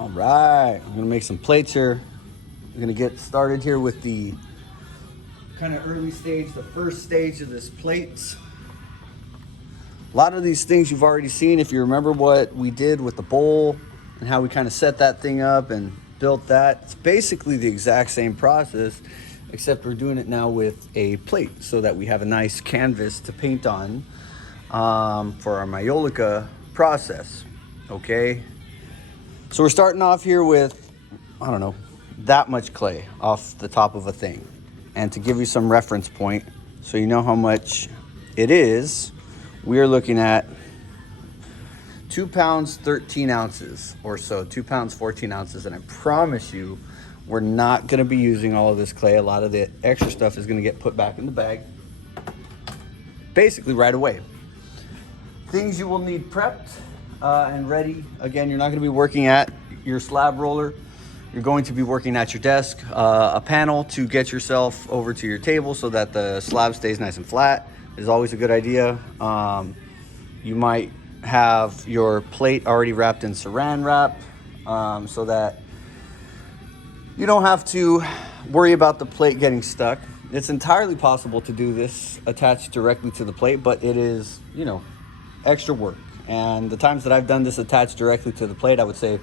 All right, I'm gonna make some plates here. We're gonna get started here with the kind of early stage, the first stage of this plates. A lot of these things you've already seen if you remember what we did with the bowl and how we kind of set that thing up and built that. It's basically the exact same process, except we're doing it now with a plate so that we have a nice canvas to paint on for our Majolica process, okay? So we're starting off here with, I don't know, that much clay off the top of a thing. And to give you some reference point, so you know how much it is, we are looking at 2 pounds, 13 ounces or so, 2 pounds, 14 ounces. And I promise you, we're not gonna be using all of this clay. A lot of the extra stuff is gonna get put back in the bag, basically right away. Things you will need prepped and ready. Again, you're not gonna be working at your slab roller. You're going to be working at your desk, a panel to get yourself over to your table so that the slab stays nice and flat is always a good idea. You might have your plate already wrapped in saran wrap so that you don't have to worry about the plate getting stuck. It's entirely possible to do this attached directly to the plate, but it is, you know, extra work. And the times that I've done this attached directly to the plate, I would say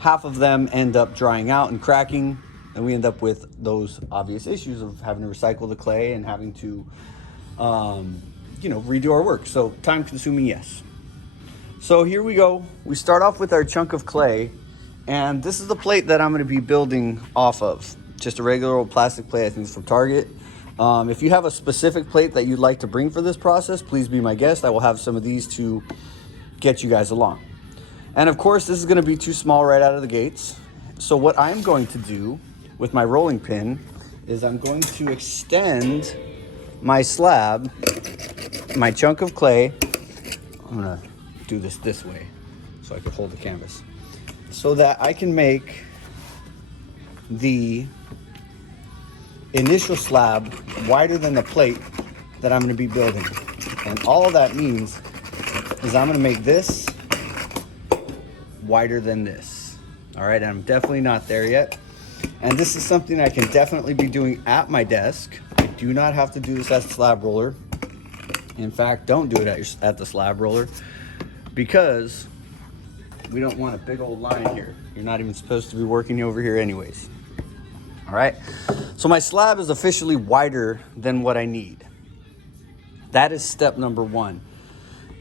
half of them end up drying out and cracking, and we end up with those obvious issues of having to recycle the clay and having to, you know, redo our work. So time consuming, yes. So here we go. We start off with our chunk of clay, and this is the plate that I'm going to be building off of. Just a regular old plastic plate, I think it's from Target. If you have a specific plate that you'd like to bring for this process, please be my guest. I will have some of these to get you guys along. And of course, this is going to be too small right out of the gates. So what I'm going to do with my rolling pin is I'm going to extend my slab, my chunk of clay. I'm going to do this way so I can hold the canvas so that I can make the initial slab wider than the plate that I'm going to be building. And all that means is I'm going to make this wider than this. All right, I'm definitely not there yet. And this is something I can definitely be doing at my desk. I do not have to do this at the slab roller. In fact, don't do it at the slab roller because we don't want a big old line here. You're not even supposed to be working over here anyways. All right, so my slab is officially wider than what I need. That is step number one.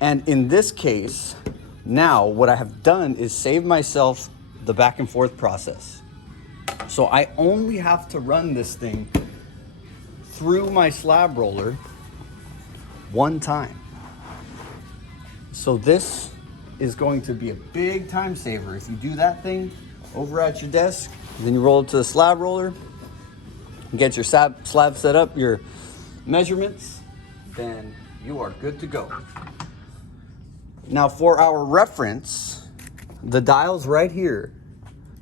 And in this case, now what I have done is save myself the back and forth process. So I only have to run this thing through my slab roller one time. So this is going to be a big time saver. If you do that thing over at your desk, then you roll it to the slab roller, get your slab set up, your measurements, then you are good to go. Now for our reference, the dials right here,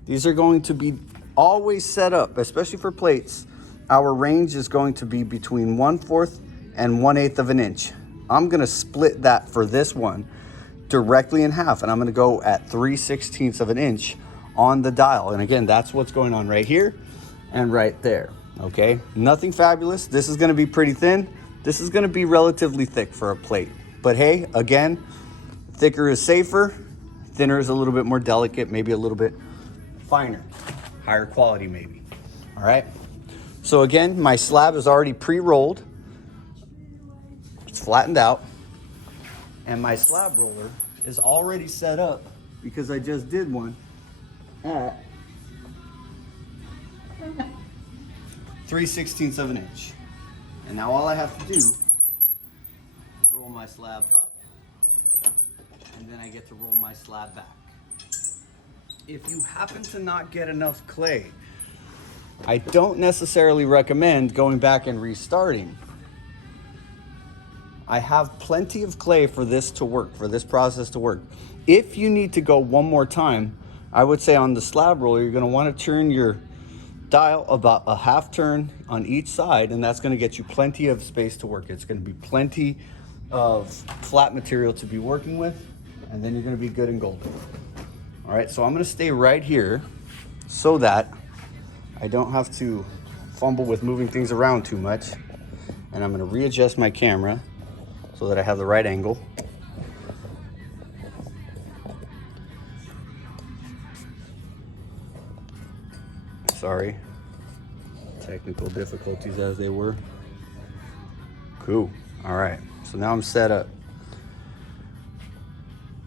these are going to be always set up, especially for plates. Our range is going to be between 1/4 and 1/8 of an inch. I'm gonna split that for this one directly in half, and I'm gonna go at 3/16 of an inch on the dial. And again, that's what's going on right here and right there, okay? Nothing fabulous. This is gonna be pretty thin. This is gonna be relatively thick for a plate. But hey, again, thicker is safer, thinner is a little bit more delicate, maybe a little bit finer, higher quality maybe, all right? So again, my slab is already pre-rolled. It's flattened out. And my slab roller is already set up because I just did one at 3/16 of an inch. And now all I have to do is roll my slab up, and then I get to roll my slab back. If you happen to not get enough clay, I don't necessarily recommend going back and restarting. I have plenty of clay for this to work, for this process to work. If you need to go one more time, I would say on the slab roller, you're gonna wanna turn your dial about a half turn on each side, and that's gonna get you plenty of space to work. It's gonna be plenty of flat material to be working with, and then you're gonna be good and golden. All right, so I'm gonna stay right here so that I don't have to fumble with moving things around too much. And I'm gonna readjust my camera so that I have the right angle. Sorry, technical difficulties as they were. Cool. All right, so now I'm set up.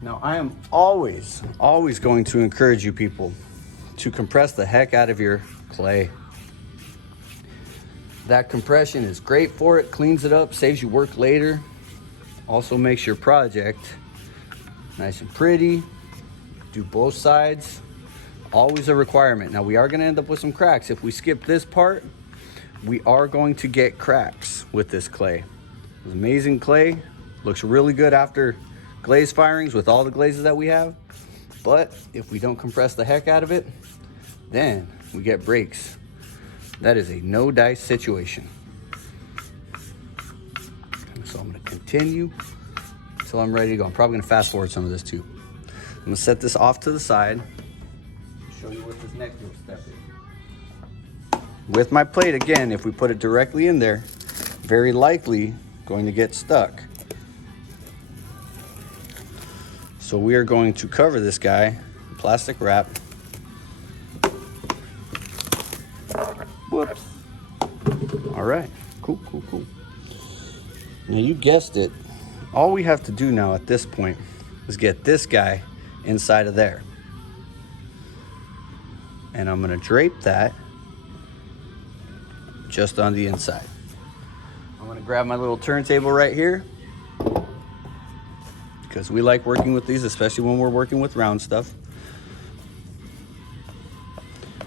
Now I am always going to encourage you people to compress the heck out of your clay. That compression is great for it, cleans it up, saves you work later. Also makes your project nice and pretty. Do both sides. Always a requirement. Now we are gonna end up with some cracks. If we skip this part, we are going to get cracks with this clay. It's amazing clay. Looks really good after glaze firings with all the glazes that we have. But if we don't compress the heck out of it, then we get breaks. That is a no dice situation. So I'm gonna continue until I'm ready to go. I'm probably gonna fast forward some of this too. I'm gonna set this off to the side. Show you what this next little step is. With my plate, again, if we put it directly in there, very likely going to get stuck. So we are going to cover this guy in plastic wrap. Whoops. All right, cool. Now you guessed it. All we have to do now at this point is get this guy inside of there. And I'm gonna drape that just on the inside. I'm gonna grab my little turntable right here because we like working with these, especially when we're working with round stuff.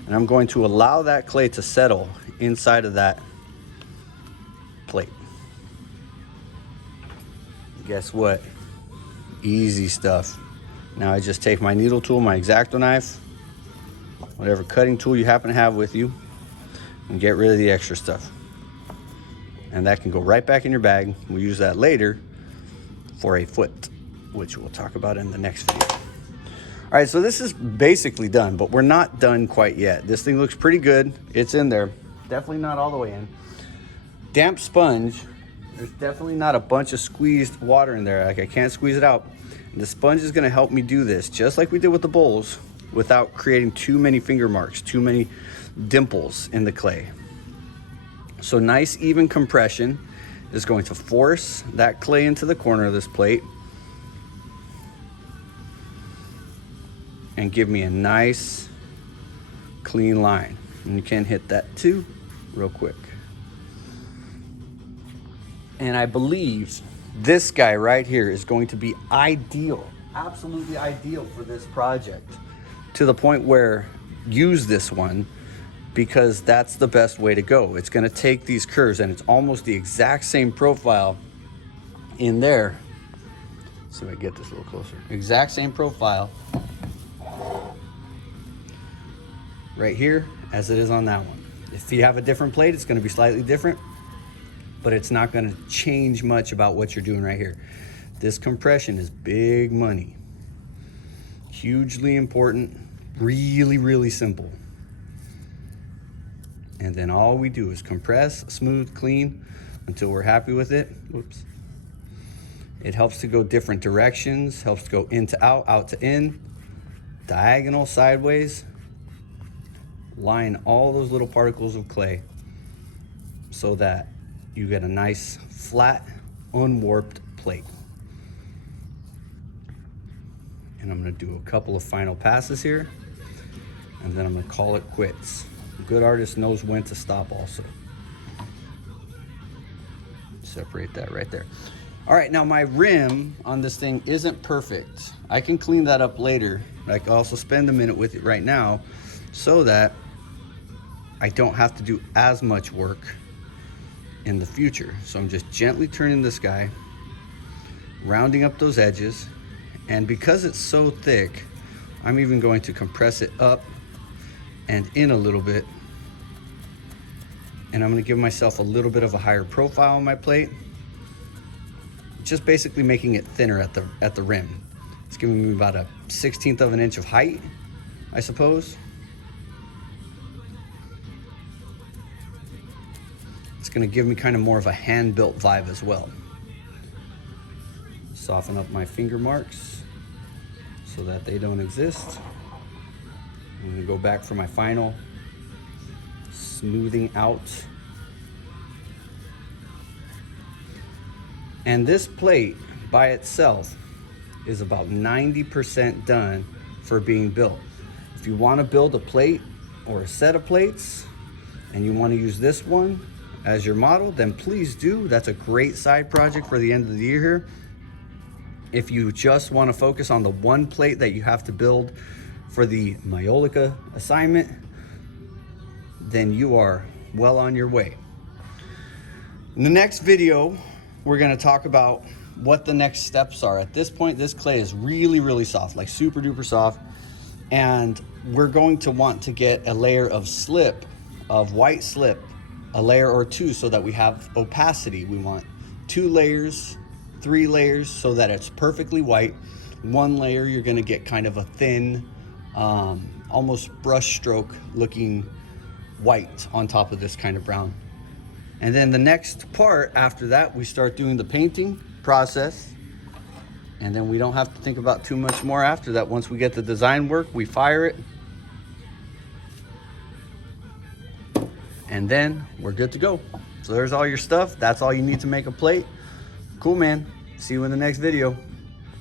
And I'm going to allow that clay to settle inside of that plate. Guess what? Easy stuff. Now I just take my needle tool, my X-Acto knife, whatever cutting tool you happen to have with you, and get rid of the extra stuff. And that can go right back in your bag. We'll use that later for a foot, which we'll talk about in the next video. All right, so this is basically done, but we're not done quite yet. This thing looks pretty good. It's in there. Definitely not all the way in. Damp sponge. There's definitely not a bunch of squeezed water in there. Like, I can't squeeze it out. And the sponge is gonna help me do this, just like we did with the bowls, without creating too many finger marks, too many dimples in the clay. So nice even compression is going to force that clay into the corner of this plate and give me a nice clean line. And you can hit that too real quick. And I believe this guy right here is going to be ideal, absolutely ideal for this project, to the point where use this one because that's the best way to go. It's gonna take these curves and it's almost the exact same profile in there. Let's see if I get this a little closer. Exact same profile right here as it is on that one. If you have a different plate, it's gonna be slightly different, but it's not gonna change much about what you're doing right here. This compression is big money. Hugely important, really simple. And then all we do is compress, smooth, clean until we're happy with it. Whoops. It helps to go different directions, helps to go in to out, out to in, diagonal, sideways. Line all those little particles of clay so that you get a nice, flat, unwarped plate. And I'm gonna do a couple of final passes here, and then I'm gonna call it quits. A good artist knows when to stop also. Separate that right there. All right, now my rim on this thing isn't perfect. I can clean that up later. I can also spend a minute with it right now so that I don't have to do as much work in the future. So I'm just gently turning this guy, rounding up those edges. And because it's so thick, I'm even going to compress it up and in a little bit. And I'm gonna give myself a little bit of a higher profile on my plate. Just basically making it thinner at the rim. It's giving me about a 1/16 of an inch of height, I suppose. It's gonna give me kind of more of a hand-built vibe as well. Soften up my finger marks so that they don't exist. I'm gonna go back for my final smoothing out. And this plate by itself is about 90% done for being built. If you want to build a plate or a set of plates and you want to use this one as your model, then please do. That's a great side project for the end of the year here. If you just want to focus on the one plate that you have to build for the Majolica assignment, then you are well on your way. In the next video, we're going to talk about what the next steps are. At this point, this clay is really, really soft, like super duper soft. And we're going to want to get a layer of slip, of white slip, a layer or two, so that we have opacity. We want 2 layers, 3 layers, so that it's perfectly white. 1 layer, you're gonna get kind of a thin, almost brush stroke looking white on top of this kind of brown. And then the next part after that, we start doing the painting process. And then we don't have to think about too much more after that. Once we get the design work, we fire it. And then we're good to go. So there's all your stuff. That's all you need to make a plate. Cool, man. See you in the next video.